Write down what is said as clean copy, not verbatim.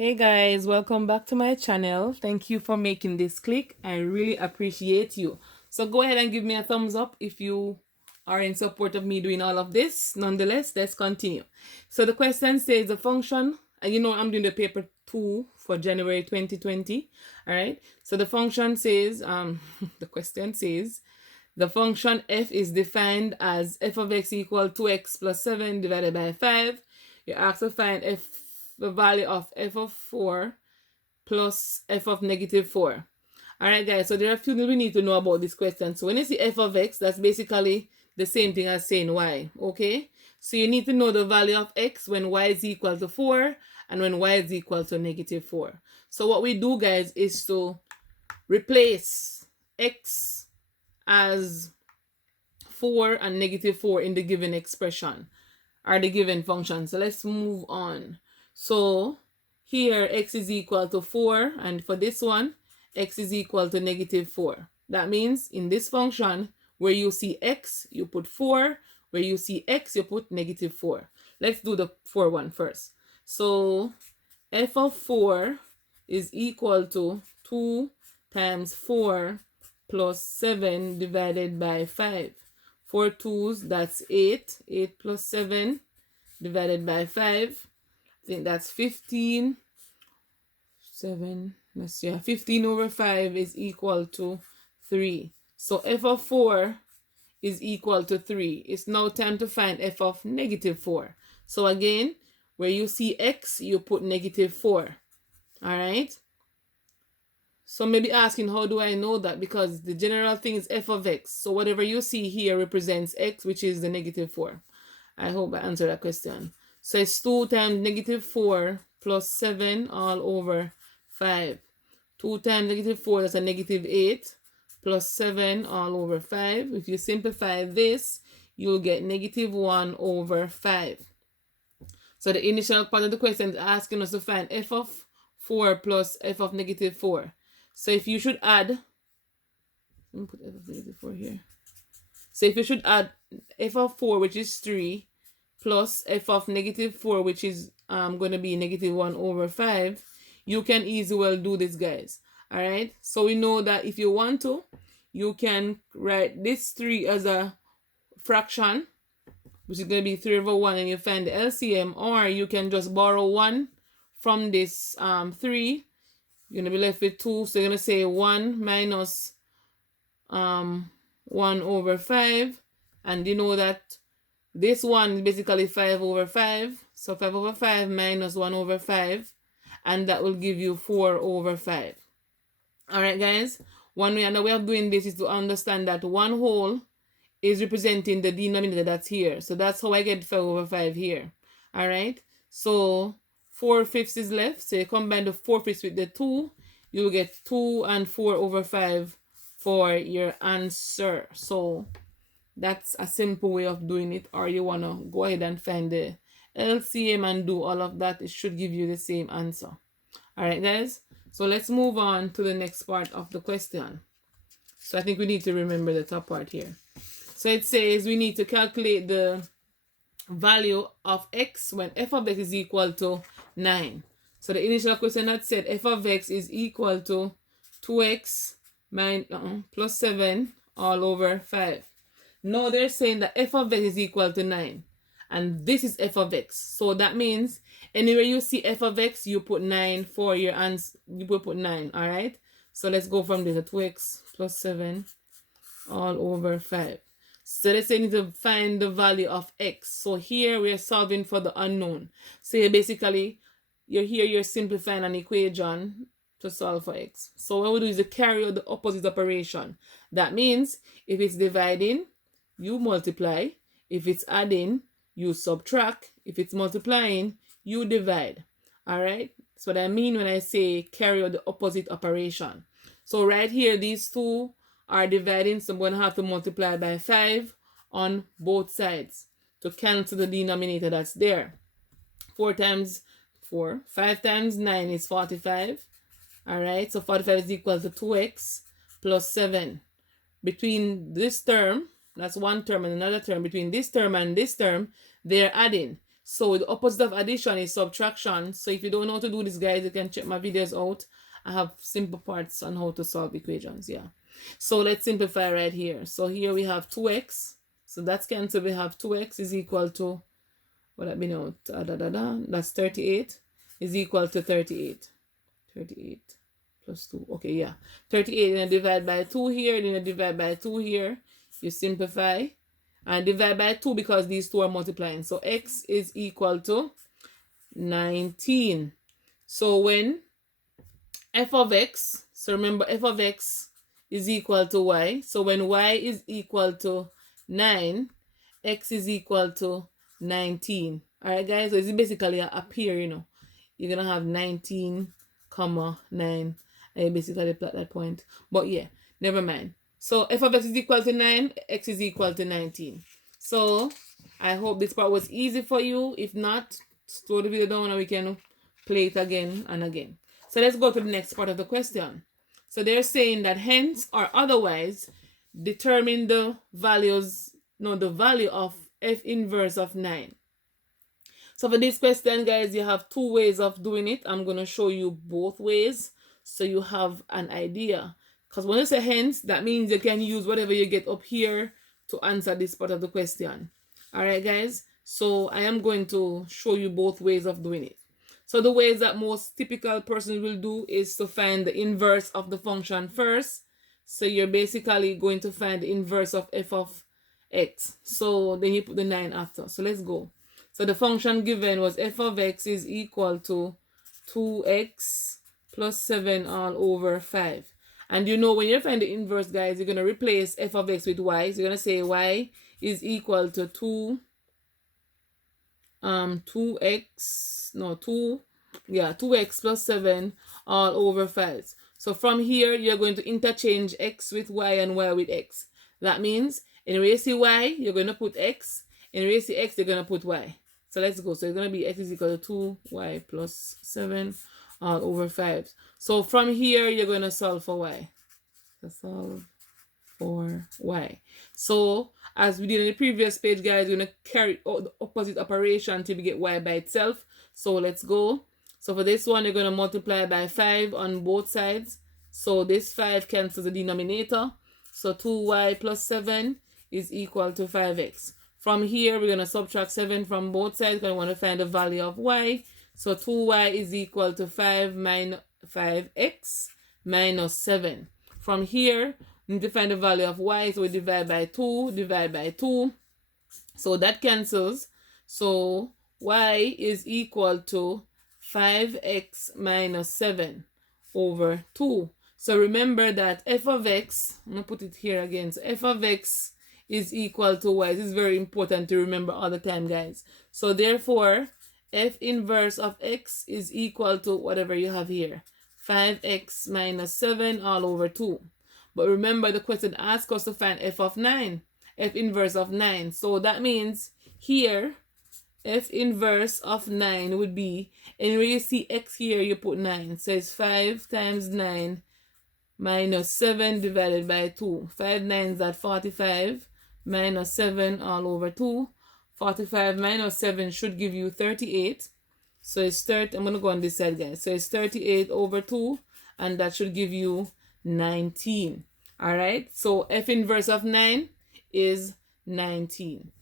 Hey guys, welcome back to my channel. Thank you for making this click. I really appreciate you. So go ahead and give me a thumbs up if you are in support of me doing all of this. Nonetheless, let's continue. So the question says the function, and you know I'm doing the paper 2 for January 2020. All right. So the function says, the question says, the function f is defined as f of x equal to x plus 7 divided by 5. You ask to find the value of f of 4 plus f of negative 4. Alright guys, so there are a few things we need to know about this question. So when you see f of x, that's basically the same thing as saying y, okay? So you need to know the value of x when y is equal to 4 and when y is equal to negative 4. So what we do guys is to replace x as 4 and negative 4 in the given expression or the given function. So let's move on. So here x is equal to 4, and for this one x is equal to negative 4. That means in this function where you see x you put 4, where you see x you put negative 4. Let's do the 4 one first. So f of 4 is equal to 2 times 4 plus 7 divided by 5. 4 2s, that's 8. 8 plus 7 divided by 5. I think that's 15. 7, let's see, 15 over 5 is equal to 3. So f of 4 is equal to 3. It's now time to find f of negative 4. So again, where you see x, you put negative 4. All right? So maybe asking, how do I know that? Because the general thing is f of x. So whatever you see here represents x, which is the negative 4. I hope I answered that question. So it's 2 times negative 4 plus 7 all over 5. 2 times negative 4, that's a negative 8, plus 7 all over 5. If you simplify this, you'll get negative 1 over 5. So the initial part of the question is asking us to find f of 4 plus f of negative 4. So if you should add, let me put f of negative 4 here. So if you should add f of 4, which is 3, plus f of negative 4, which is going to be negative 1 over 5, you can easily well do this, guys. All right. So we know that if you want to, you can write this 3 as a fraction, which is going to be 3 over 1, and you find the LCM, or you can just borrow 1 from this 3. You're going to be left with 2. So you're going to say 1 minus 1 over 5. And you know that this one is basically 5 over 5. So 5 over 5 minus 1 over 5. And that will give you 4 over 5. Alright guys. One way, another way of doing this is to understand that 1 whole is representing the denominator that's here. So that's how I get 5 over 5 here. Alright. So 4/5 is left. So you combine the 4/5 with the 2. You'll get 2 and 4 over 5 for your answer. So that's a simple way of doing it. Or you want to go ahead and find the LCM and do all of that. It should give you the same answer. Alright guys. So let's move on to the next part of the question. So I think we need to remember the top part here. So it says we need to calculate the value of x when f of x is equal to 9. So the initial question had said f of x is equal to 2x plus 7 all over 5. Now they're saying that f of x is equal to 9. And this is f of x. So that means anywhere you see f of x, you put 9 for your answer. You will put 9, all right? So let's go from there. 2x plus 7 all over 5. So let's say you need to find the value of x. So here we are solving for the unknown. So you're simplifying an equation to solve for x. So what we do is to carry out the opposite operation. That means if it's dividing, you multiply. If it's adding, you subtract. If it's multiplying, you divide. All right. That's what I mean when I say carry out the opposite operation. So right here, these two are dividing, so I'm going to have to multiply by 5 on both sides to cancel the denominator that's there. 4 times 4, 5 times 9 is 45. All right, so 45 is equal to 2x plus 7. Between this term, that's one term, and another term, between this term and this term, they're adding. So the opposite of addition is subtraction. So if you don't know how to do this, guys, you can check my videos out. I have simple parts on how to solve equations. Yeah. So let's simplify right here. So here we have 2x. So that's cancelled. We have 2x is equal to, what that mean out? That's 38 is equal to 38. 38 plus 2. Okay, yeah. 38, and divide by 2 here, then divide by 2 here. You simplify and divide by 2 because these two are multiplying. So x is equal to 19. So when f of x, so remember f of x is equal to y. So when y is equal to 9, x is equal to 19. Alright, guys, so it's basically a pair, you know. You're going to have 19, comma 9. And you basically plot that point. But yeah, never mind. So f of x is equal to 9, x is equal to 19. So I hope this part was easy for you. If not, slow the video down and we can play it again and again. So let's go to the next part of the question. So they're saying that hence or otherwise determine the values, no, the value of f inverse of 9. So for this question, guys, you have two ways of doing it. I'm going to show you both ways so you have an idea. Because when you say hence, that means you can use whatever you get up here to answer this part of the question. All right, guys. So I am going to show you both ways of doing it. So the ways that most typical persons will do is to find the inverse of the function first. So you're basically going to find the inverse of f of x. So then you put the 9 after. So let's go. So the function given was f of x is equal to 2x plus 7 all over 5. And you know when you find the inverse, guys, you're going to replace f of x with y. So you're going to say y is equal to 2x plus 7 all over 5. So from here, you're going to interchange x with y and y with x. That means in raise to y, you're going to put x. In raise to x, you're going to put y. So let's go. So it's going to be x is equal to 2y plus 7 all over 5. So from here, you're going to solve for y. So solve for y. So as we did in the previous page, guys, we're going to carry out the opposite operation until we get y by itself. So let's go. So for this one, you're going to multiply by 5 on both sides. So this 5 cancels the denominator. So 2y plus 7 is equal to 5x. From here, we're going to subtract 7 from both sides because we want to find the value of y. So 2y is equal to 5x minus 7. From here, we need to find the value of y. So we divide by 2, divide by 2. So that cancels. So y is equal to 5x minus 7 over 2. So remember that f of x, I'm going to put it here again. So f of x is equal to y. This is very important to remember all the time, guys. So therefore, f inverse of x is equal to whatever you have here. 5x minus 7 all over 2. But remember the question asks us to find f of 9. F inverse of 9. So that means here, f inverse of 9 would be, and where you see x here, you put 9. So it's 5 times 9 minus 7 divided by 2. 5 9s at 45 minus 7 all over 2. 45 minus 7 should give you 38. So it's 30. I'm going to go on this side, guys. So it's 38 over 2, and that should give you 19. All right. So f inverse of 9 is 19.